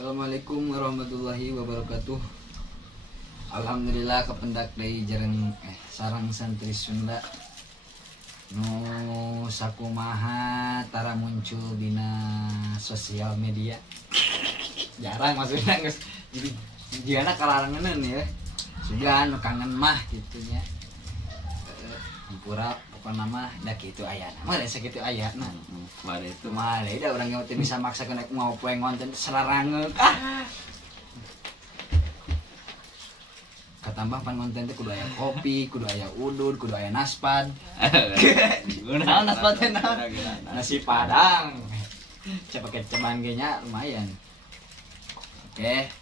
Assalamualaikum warahmatullahi wabarakatuh. Alhamdulillah kependak dari jarang sarang santri Sunda nu sakumaha tara muncul dina sosial media. Jarang maksudnya geus jadi jiana kalarangan ya. Sudah nu kangen mah gitunya. Pura pokokna mah da kitu aya mah da sakitu aya nah. Mari itu Male da urang teh bisa maksakeun mau poe ngonten sararangeuk. Katambah pan ngonten teh kudu aya kopi, kudu aya udud, kudu aya naspad. Naon naspad teh naon? Nasi Padang. Cepake ceban ge nya lumayan. Oke.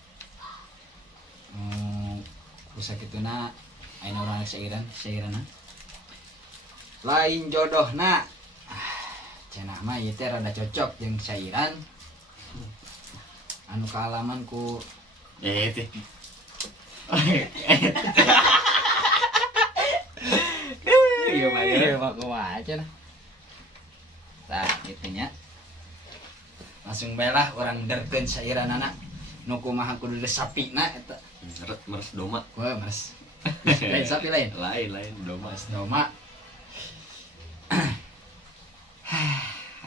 Kusa kituna ayeuna urang sairan. Lain jodohna. Cenah mah ieu teh rada cocok jeung sairan. Anu kaalaman ku teh. Iya mah ya kumaha cenah. Tah kitu nya. Langsung bae lah urang derkeun sairanana. Nu kumaha kudu sapina eta. Meres doma. Wah, meres. Lain sapi lain. Lain doma. Doma.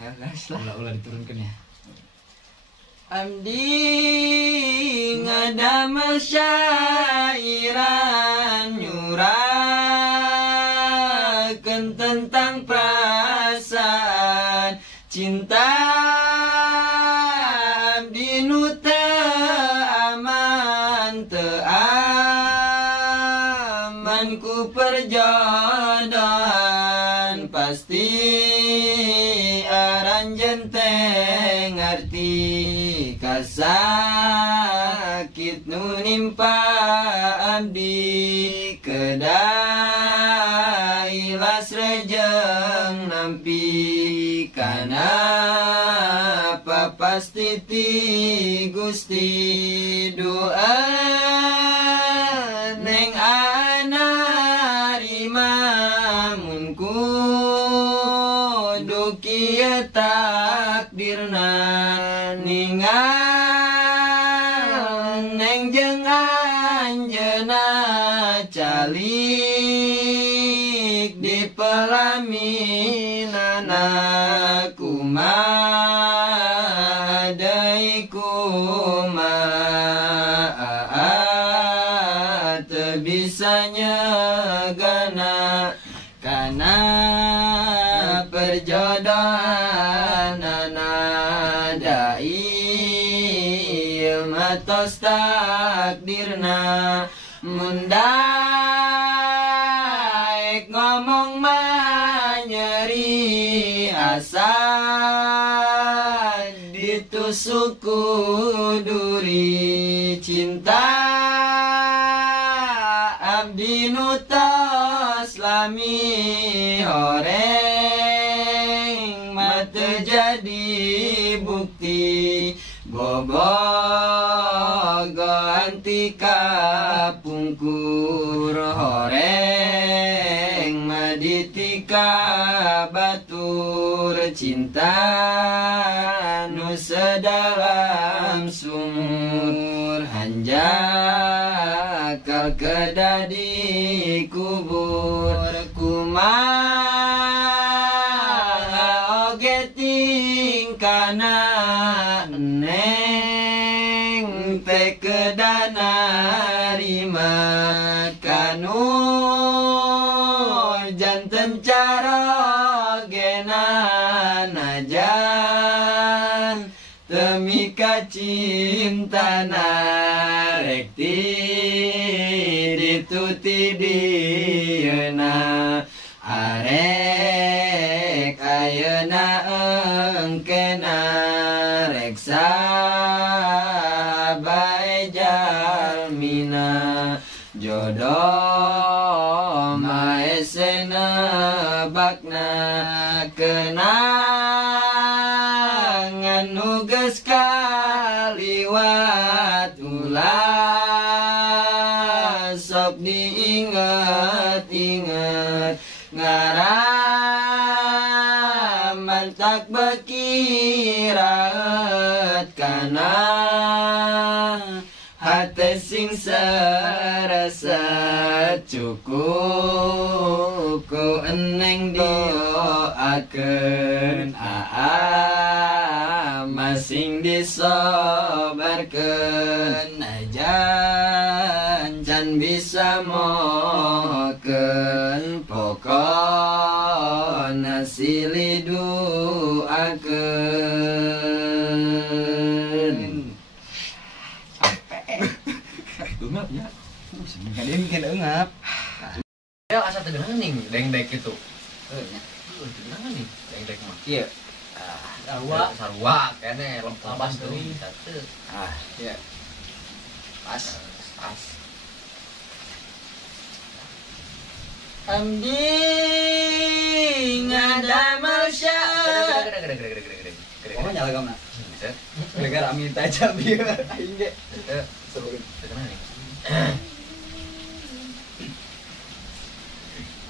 Ayo guys lah. Ulah diturunkan ya. Amdi ngadamel syairan nyurakeun tentang perasaan cinta abdi nu teu aman ku perjodohan pasti aranjeun teh ngarti kasakit nu nimpa abdi kedah ilas rejeng nampi kana apa pasti ti Gusti doa neng ana rimamun kudu kieu takdirna ningal neng jeung anjeunna calik di pelaminana kumaha deui kumaha teu bisa nyegana kana perjodohan dai matos takdirna mundaek ngomong manyeri asa ditusuk duri cinta abdi nu tos lami horeng mate jadi bukti bobogo anti kapungkur horeng maditika batur cinta nu sedalam sumur hanjakal kedah di kubur kumaha oge tingkana neng teh kedah narima kanu janten carogena najan temika cintana rek dituti dieuna arek ayeuna engkena rek sabae jalmina jodoh maese nebakna kenangan nu geus kaliwat ulah sok diinget-inget ngaran mantak bekiraet kana sing serasa cukup ku eneng dioakeun masing disobarkeun jan bisa mokeun pokona silih duakeun. Ungap ya. Kali mungkin engap. Ya asa teu ning deng-deng gitu. Nya. Tenang nih, deng-deng mah. Iya. Sarua kene lepas teuing satu. Iya. Pas. Amdi ngadamel syah. Oh nyala gamna. Gara-gara minta aja bieu aing ge. Tenang nih.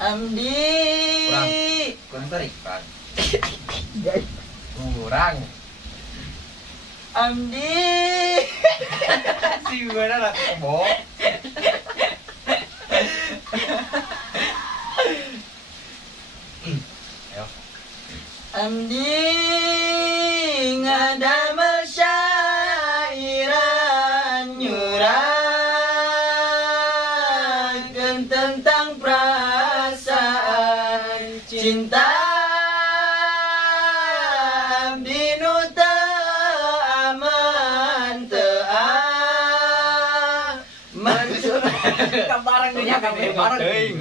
Amdi. Kurang tarik. Kurang. Amdi. Si gimana lah kebo. Ayo. Amdi ngadamel syairan nyurahkeun tentang perasaan cinta abdi nu teu aman teu aman. Kabareng nya kabeh bareng.